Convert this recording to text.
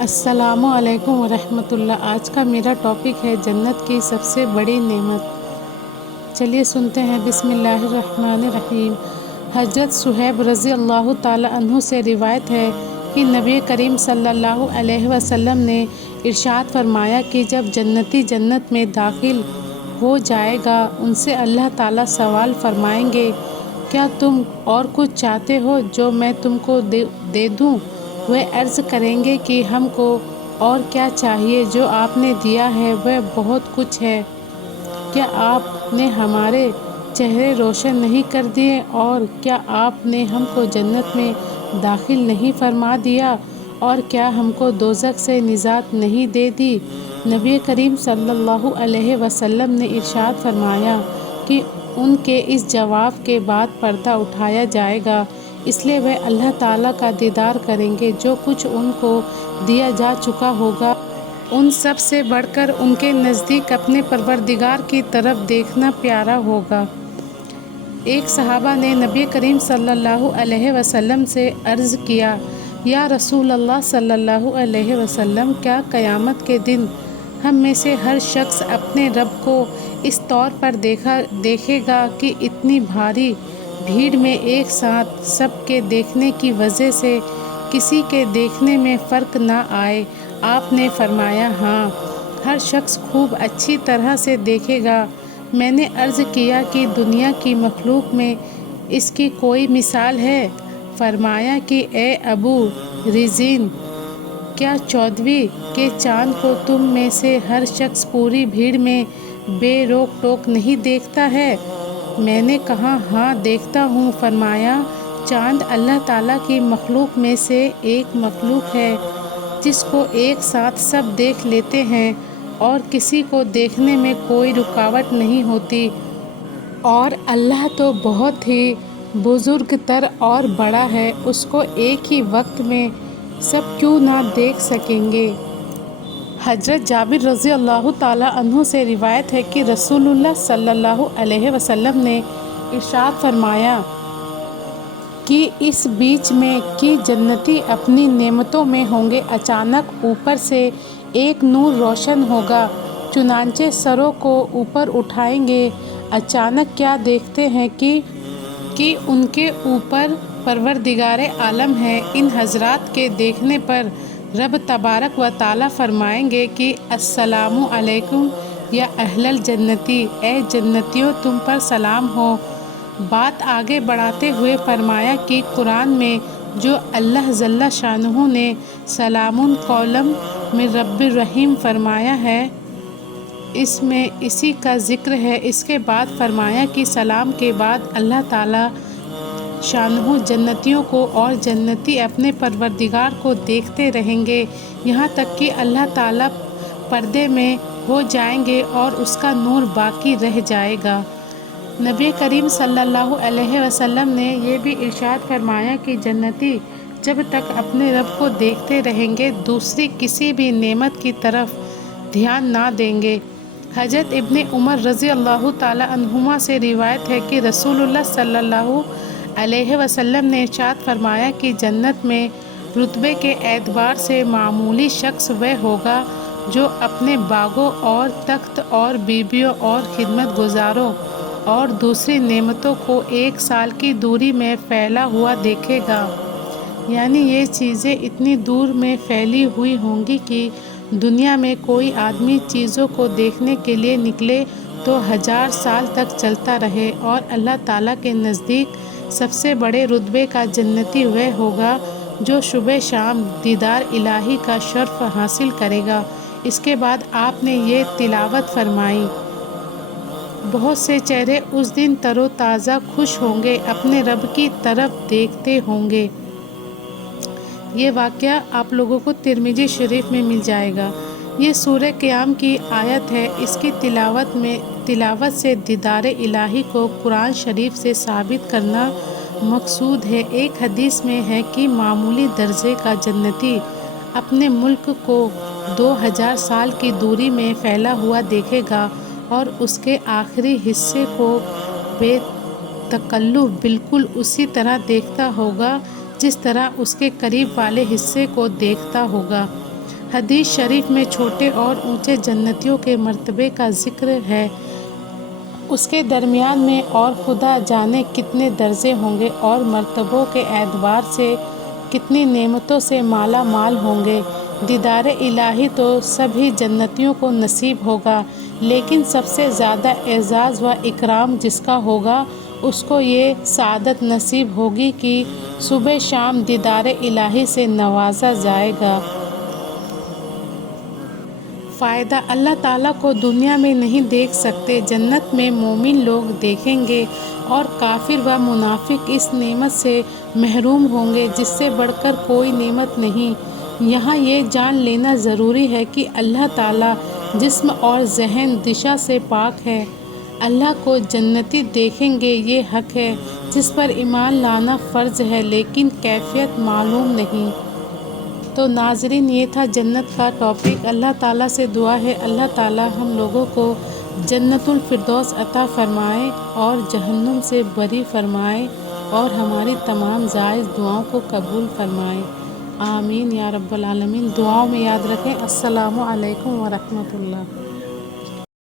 السلام علیکم ورحمۃ اللہ۔ آج کا میرا ٹاپک ہے جنت کی سب سے بڑی نعمت۔ چلیے سنتے ہیں۔ بسم اللہ الرحمن الرحیم۔ حضرت صہیب رضی اللہ تعالی عنہ سے روایت ہے کہ نبی کریم صلی اللہ علیہ وسلم نے ارشاد فرمایا کہ جب جنتی جنت میں داخل ہو جائے گا ان سے اللہ تعالیٰ سوال فرمائیں گے، کیا تم اور کچھ چاہتے ہو جو میں تم کو دے دوں؟ وہ عرض کریں گے کہ ہم کو اور کیا چاہیے، جو آپ نے دیا ہے وہ بہت کچھ ہے۔ کیا آپ نے ہمارے چہرے روشن نہیں کر دیے، اور کیا آپ نے ہم کو جنت میں داخل نہیں فرما دیا، اور کیا ہم کو دوزخ سے نجات نہیں دے دی؟ نبی کریم صلی اللہ علیہ وسلم نے ارشاد فرمایا کہ ان کے اس جواب کے بعد پردہ اٹھایا جائے گا، اس لیے وہ اللہ تعالیٰ کا دیدار کریں گے۔ جو کچھ ان کو دیا جا چکا ہوگا ان سب سے بڑھ کر ان کے نزدیک اپنے پروردگار کی طرف دیکھنا پیارا ہوگا۔ ایک صحابہ نے نبی کریم صلی اللہ علیہ وسلم سے عرض کیا، یا رسول اللہ صلی اللہ علیہ وسلم، کیا قیامت کے دن ہم میں سے ہر شخص اپنے رب کو اس طور پر دیکھے گا کہ اتنی بھاری بھیڑ میں ایک ساتھ سب کے دیکھنے کی وجہ سے کسی کے دیکھنے میں فرق نہ آئے؟ آپ نے فرمایا، ہاں، ہر شخص خوب اچھی طرح سے دیکھے گا۔ میں نے عرض کیا کہ دنیا کی مخلوق میں اس کی کوئی مثال ہے؟ فرمایا کہ اے ابو ریزین، کیا 14ویں کے چاند کو تم میں سے ہر شخص پوری بھیڑ میں بے روک ٹوک نہیں دیکھتا ہے؟ میں نے کہا، ہاں دیکھتا ہوں۔ فرمایا، چاند اللہ تعالیٰ کی مخلوق میں سے ایک مخلوق ہے جس کو ایک ساتھ سب دیکھ لیتے ہیں اور کسی کو دیکھنے میں کوئی رکاوٹ نہیں ہوتی، اور اللہ تو بہت ہی بزرگ تر اور بڑا ہے، اس کو ایک ہی وقت میں سب کیوں نہ دیکھ سکیں گے؟ حضرت جابر رضی اللہ تعالیٰ عنہ سے روایت ہے کہ رسول اللہ صلی اللہ علیہ وسلم نے ارشاد فرمایا کہ اس بیچ میں کہ جنتی اپنی نعمتوں میں ہوں گے، اچانک اوپر سے ایک نور روشن ہوگا، چنانچہ سروں کو اوپر اٹھائیں گے، اچانک کیا دیکھتے ہیں کہ ان کے اوپر پروردگار عالم ہے۔ ان حضرات کے دیکھنے پر رب تبارک و تعالیٰ فرمائیں گے کہ السلام علیکم یا اہل الجنتی، اے جنتیوں تم پر سلام ہو۔ بات آگے بڑھاتے ہوئے فرمایا کہ قرآن میں جو اللہ جل شانہ نے سلام قولا من رب الرحیم فرمایا ہے، اس میں اسی کا ذکر ہے۔ اس کے بعد فرمایا کہ سلام کے بعد اللہ تعالیٰ شانہ جنتیوں کو اور جنتی اپنے پروردگار کو دیکھتے رہیں گے یہاں تک کہ اللہ تعالیٰ پردے میں ہو جائیں گے اور اس کا نور باقی رہ جائے گا۔ نبی کریم صلی اللہ علیہ وسلم نے یہ بھی ارشاد فرمایا کہ جنتی جب تک اپنے رب کو دیکھتے رہیں گے دوسری کسی بھی نعمت کی طرف دھیان نہ دیں گے۔ حضرت ابن عمر رضی اللہ تعالی عنہما سے روایت ہے کہ رسول اللہ صلی اللہ علیہ وسلم نے ارشاد فرمایا کہ جنت میں رتبے کے اعتبار سے معمولی شخص وہ ہوگا جو اپنے باغوں اور تخت اور بیویوں اور خدمت گزاروں اور دوسری نعمتوں کو 1 سال کی دوری میں پھیلا ہوا دیکھے گا، یعنی یہ چیزیں اتنی دور میں پھیلی ہوئی ہوں گی کہ دنیا میں کوئی آدمی چیزوں کو دیکھنے کے لیے نکلے تو 1000 سال تک چلتا رہے، اور اللہ تعالیٰ کے نزدیک سب سے بڑے رتبے کا جنتی وہ ہوگا جو صبح شام دیدار الہی کا شرف حاصل کرے گا۔ اس کے بعد آپ نے یہ تلاوت فرمائی، بہت سے چہرے اس دن تر و تازہ خوش ہوں گے، اپنے رب کی طرف دیکھتے ہوں گے۔ یہ واقعہ آپ لوگوں کو ترمذی شریف میں مل جائے گا۔ یہ سورہ قیام کی آیت ہے۔ اس کی تلاوت سے دیدار الہی کو قرآن شریف سے ثابت کرنا مقصود ہے۔ ایک حدیث میں ہے کہ معمولی درجے کا جنتی اپنے ملک کو 2000 سال کی دوری میں پھیلا ہوا دیکھے گا اور اس کے آخری حصے کو بے تکلف بالکل اسی طرح دیکھتا ہوگا جس طرح اس کے قریب والے حصے کو دیکھتا ہوگا۔ حدیث شریف میں چھوٹے اور اونچے جنتیوں کے مرتبے کا ذکر ہے، اس کے درمیان میں، اور خدا جانے کتنے درجے ہوں گے اور مرتبوں کے اعتبار سے کتنی نعمتوں سے مالا مال ہوں گے۔ دیدار الہی تو سبھی جنتیوں کو نصیب ہوگا، لیکن سب سے زیادہ اعزاز و اکرام جس کا ہوگا اس کو یہ سعادت نصیب ہوگی کہ صبح شام دیدار الہی سے نوازا جائے گا۔ فائدہ: اللہ تعالیٰ کو دنیا میں نہیں دیکھ سکتے، جنت میں مومن لوگ دیکھیں گے اور کافر و منافق اس نعمت سے محروم ہوں گے جس سے بڑھ کر کوئی نعمت نہیں۔ یہاں یہ جان لینا ضروری ہے کہ اللہ تعالیٰ جسم اور ذہن دشا سے پاک ہے۔ اللہ کو جنتی دیکھیں گے یہ حق ہے جس پر ایمان لانا فرض ہے، لیکن کیفیت معلوم نہیں۔ تو ناظرین، یہ تھا جنت کا ٹاپک۔ اللہ تعالیٰ سے دعا ہے اللہ تعالیٰ ہم لوگوں کو جنت الفردوس عطا فرمائے اور جہنم سے بری فرمائے اور ہماری تمام جائز دعاؤں کو قبول فرمائے، آمین یا رب العالمین۔ دعاؤں میں یاد رکھیں۔ السلام علیکم ورحمۃ اللہ۔